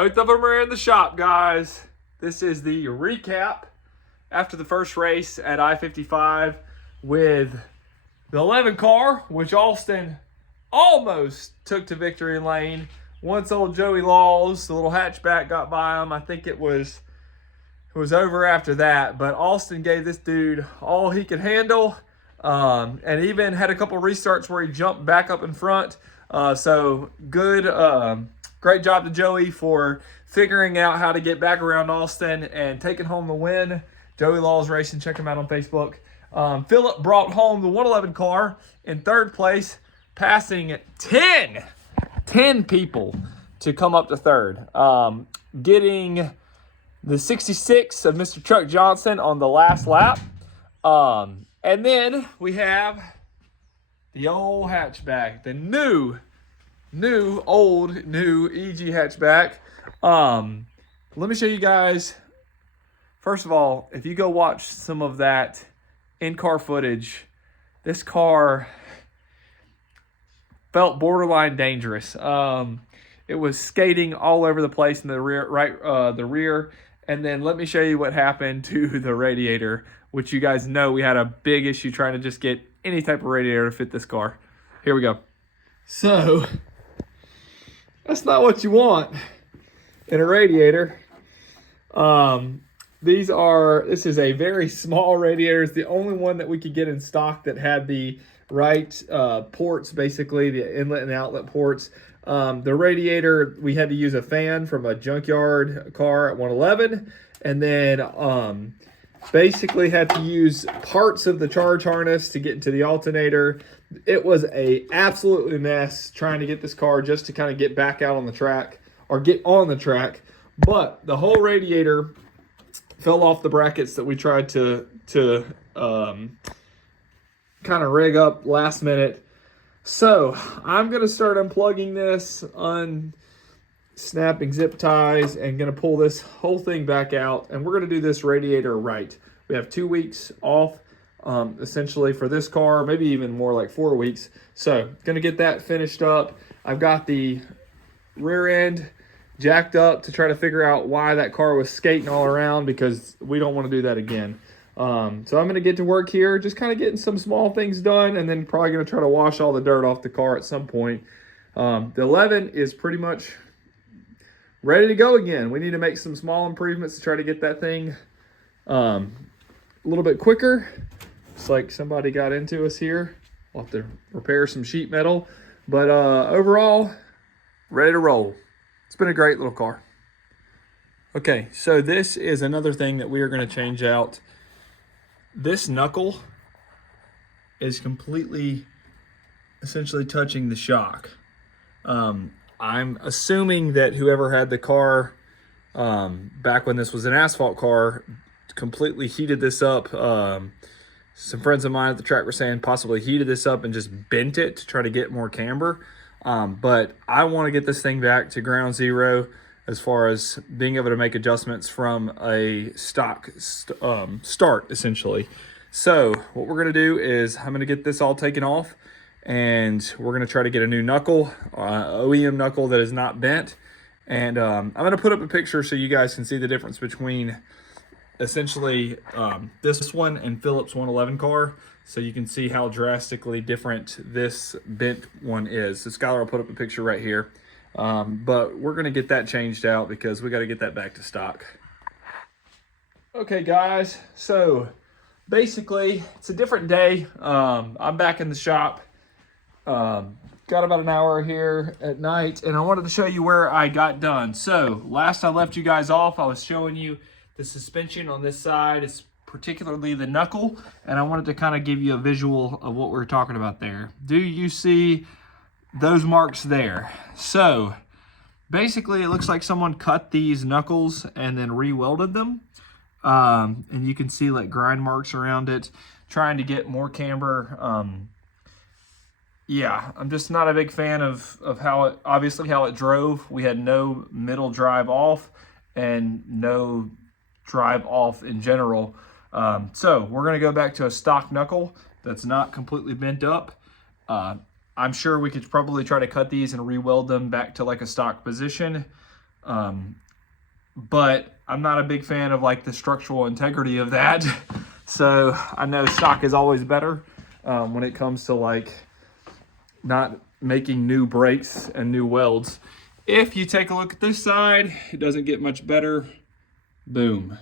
Both of them are in the shop, guys. This is the recap after the first race at I-55 with the 11 car, which Austin almost took to victory lane. Once old Joey Laws, the little hatchback, got by him. I think it was over after that, but Austin gave this dude all he could handle, and even had a couple restarts where he jumped back up in front. So good, great job to Joey for figuring out how to get back around Austin and taking home the win. Joey Laws Racing, check him out on Facebook. Philip brought home the 111 car in third place, passing 10 people to come up to third. Getting the 66 of Mr. Chuck Johnson on the last lap. And then we have the old hatchback, the new EG hatchback. Let me show you guys. First of all, if you go watch some of that in-car footage, this car felt borderline dangerous. It was skating all over the place in the rear, and then let me show you what happened to the radiator, which you guys know we had a big issue trying to just get any type of radiator to fit this car. Here we go. So that's not what you want in a radiator. This is a very small radiator. It's the only one that we could get in stock that had the right ports, basically the inlet and outlet ports. The radiator, we had to use a fan from a junkyard car at 111, and then basically had to use parts of the charge harness to get into the alternator. It was a absolutely mess trying to get this car just to kind of get back out on the track, or get on the track. But the whole radiator fell off the brackets that we tried to kind of rig up last minute. So I'm going to start unplugging this, snapping zip ties, and going to pull this whole thing back out. And we're going to do this radiator right. We have 2 weeks off, essentially, for this car, maybe even more, like 4 weeks. So going to get that finished up. I've got the rear end jacked up to try to figure out why that car was skating all around, because we don't want to do that again. So I'm going to get to work here, just kind of getting some small things done, and then probably going to try to wash all the dirt off the car at some point. The 11 is pretty much ready to go again. We need to make some small improvements to try to get that thing a little bit quicker. It's like somebody got into us here. We'll have to repair some sheet metal. But overall, ready to roll. It's been a great little car. Okay, so this is another thing that we are going to change out. This knuckle is completely, essentially touching the shock. I'm assuming that whoever had the car back when this was an asphalt car completely heated this up. Some friends of mine at the track were saying possibly heated this up and just bent it to try to get more camber. But I want to get this thing back to ground zero as far as being able to make adjustments from a stock start, essentially. So what we're going to do is I'm going to get this all taken off, and we're going to try to get a new knuckle, OEM knuckle that is not bent. And I'm going to put up a picture so you guys can see the difference between essentially this one and Philip's 111 car, so you can see how drastically different this bent one is. So Skylar will put up a picture right here. But we're going to get that changed out because we got to get that back to stock. Okay, guys, so basically it's a different day. I'm back in the shop. Got about an hour here at night, and I wanted to show you where I got done. So last I left you guys off, I was showing you the suspension on this side. It's particularly the knuckle, and I wanted to kind of give you a visual of what we're talking about there. Do you see those marks there? So basically it looks like someone cut these knuckles and then re-welded them, and you can see like grind marks around it, trying to get more camber. Yeah, I'm just not a big fan of how it drove. We had no middle drive off and no drive off in general. So we're going to go back to a stock knuckle that's not completely bent up. I'm sure we could probably try to cut these and re-weld them back to like a stock position. But I'm not a big fan of like the structural integrity of that. So I know stock is always better when it comes to like not making new brakes and new welds. If you take a look at this side, it doesn't get much better. Boom.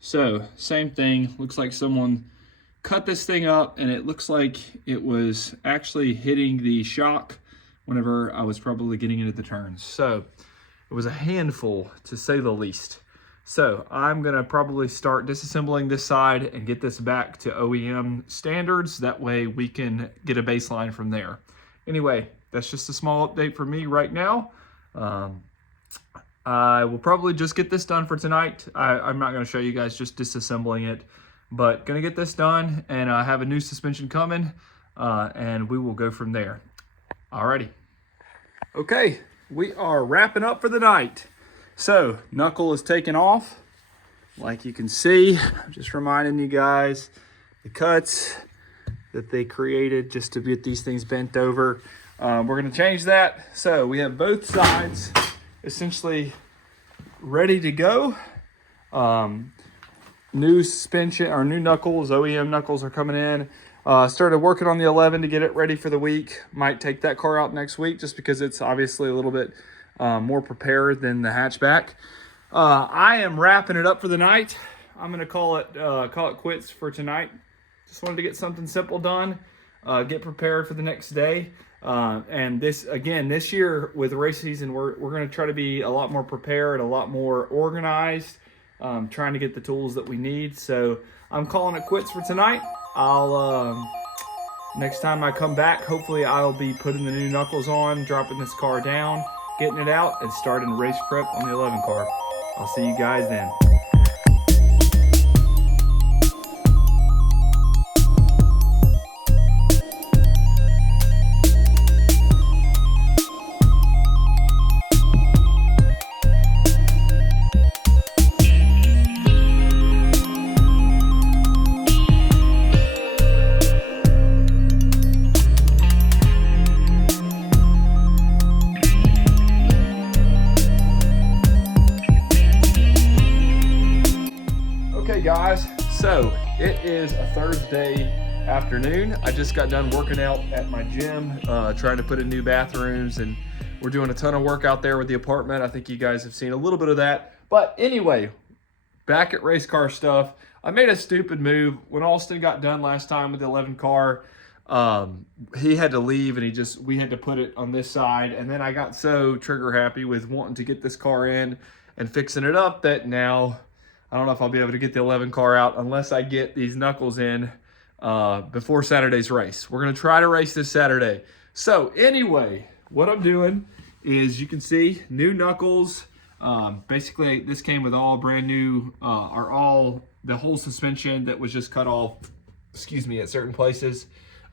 So same thing, looks like someone cut this thing up and it looks like it was actually hitting the shock whenever I was probably getting into the turns. So it was a handful to say the least. So I'm gonna probably start disassembling this side and get this back to OEM standards. That way we can get a baseline from there. Anyway, that's just a small update for me right now. I will probably just get this done for tonight. I'm not gonna show you guys just disassembling it, but gonna get this done and I have a new suspension coming and we will go from there. Alrighty. Okay, we are wrapping up for the night. So, knuckle is taken off. Like you can see, I'm just reminding you guys the cuts that they created just to get these things bent over. We're gonna change that. So we have both sides essentially ready to go. New suspension, or new knuckles, OEM knuckles are coming in. Started working on the 11 to get it ready for the week. Might take that car out next week just because it's obviously a little bit more prepared than the hatchback. I am wrapping it up for the night. I'm gonna call it quits for tonight. Just wanted to get something simple done, get prepared for the next day. And this year with the race season, we're gonna try to be a lot more prepared, a lot more organized, trying to get the tools that we need. So I'm calling it quits for tonight. I'll next time I come back, hopefully I'll be putting the new knuckles on, dropping this car down, getting it out, and starting race prep on the 11 car. I'll see you guys then. Guys, so it is a Thursday afternoon. I just got done working out at my gym, trying to put in new bathrooms, and we're doing a ton of work out there with the apartment. I think you guys have seen a little bit of that. But anyway, back at race car stuff. I made a stupid move when Austin got done last time with the 11 car. He had to leave and we had to put it on this side, and then I got so trigger happy with wanting to get this car in and fixing it up that now I don't know if I'll be able to get the 11 car out unless I get these knuckles in before Saturday's race. We're going to try to race this Saturday. So anyway, what I'm doing is, you can see new knuckles. Basically, this came with all brand new, the whole suspension that was just cut off, at certain places.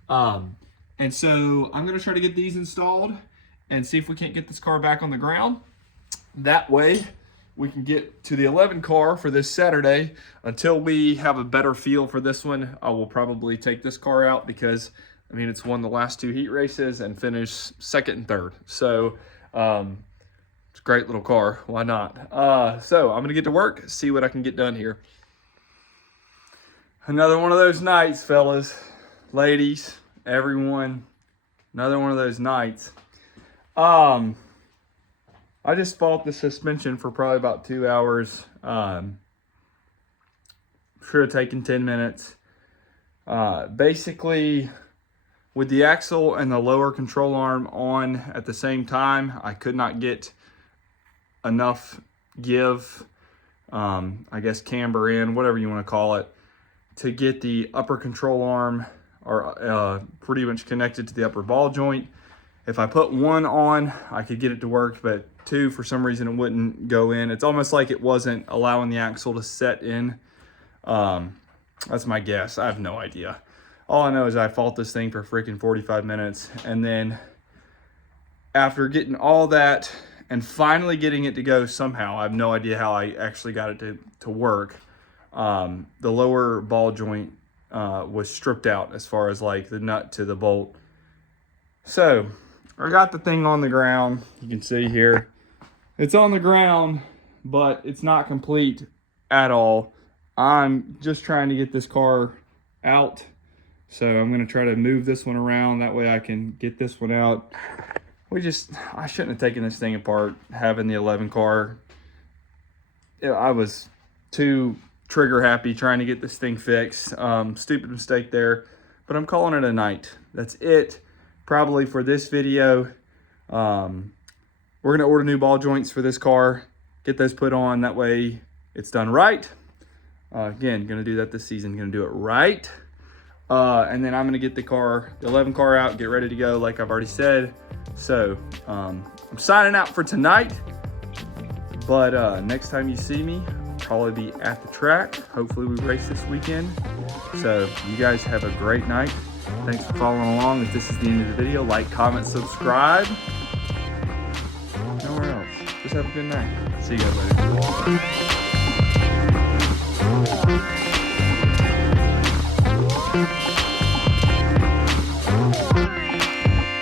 And so I'm going to try to get these installed and see if we can't get this car back on the ground. That way, we can get to the 11 car for this Saturday. Until we have a better feel for this one, I will probably take this car out because, I mean, it's won the last 2 heat races and finished 2nd and 3rd. So, it's a great little car. Why not? So, I'm going to get to work, see what I can get done here. Another one of those nights, fellas, ladies, everyone. Another one of those nights. I just fought the suspension for probably about 2 hours. Should have taken 10 minutes. Basically, with the axle and the lower control arm on at the same time, I could not get enough give, I guess camber in, whatever you want to call it, to get the upper control arm or pretty much connected to the upper ball joint. If I put one on, I could get it to work, but 2, for some reason, it wouldn't go in. It's almost like it wasn't allowing the axle to set in. That's my guess. I have no idea. All I know is I fought this thing for freaking 45 minutes. And then after getting all that and finally getting it to go somehow, I have no idea how I actually got it to work. The lower ball joint was stripped out as far as like the nut to the bolt. So I got the thing on the ground. You can see here, It's on the ground, but it's not complete at all. I'm just trying to get this car out. So I'm gonna try to move this one around. That way I can get this one out. I shouldn't have taken this thing apart, having the 11 car. I was too trigger happy trying to get this thing fixed. Stupid mistake there, but I'm calling it a night. That's it, probably for this video. We're gonna order new ball joints for this car, get those put on, that way it's done right. Again, gonna do that this season, gonna do it right. And then I'm gonna get the 11 car out, get ready to go like I've already said. So I'm signing out for tonight, but next time you see me, I'll probably be at the track. Hopefully we race this weekend. So you guys have a great night. Thanks for following along. If this is the end of the video, like, comment, subscribe. Nowhere else. Just have a good night. See you guys later.